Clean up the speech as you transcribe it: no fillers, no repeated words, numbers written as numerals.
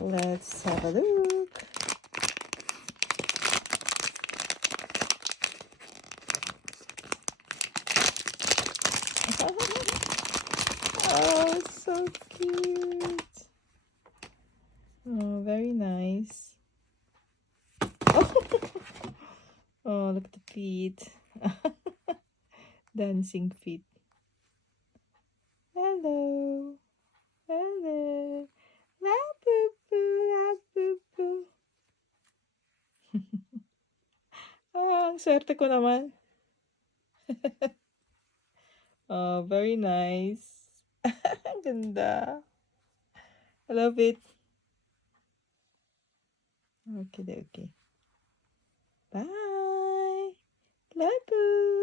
Let's have a look. Oh, so cute. Oh, very nice. Oh, look at the feet. Dancing feet. Hello. Hello. La boo boo, la boo boo. Ah, ang swerte ko naman. Oh, very nice. Ang ganda. I love it. Okay, okay. Bye. Love you.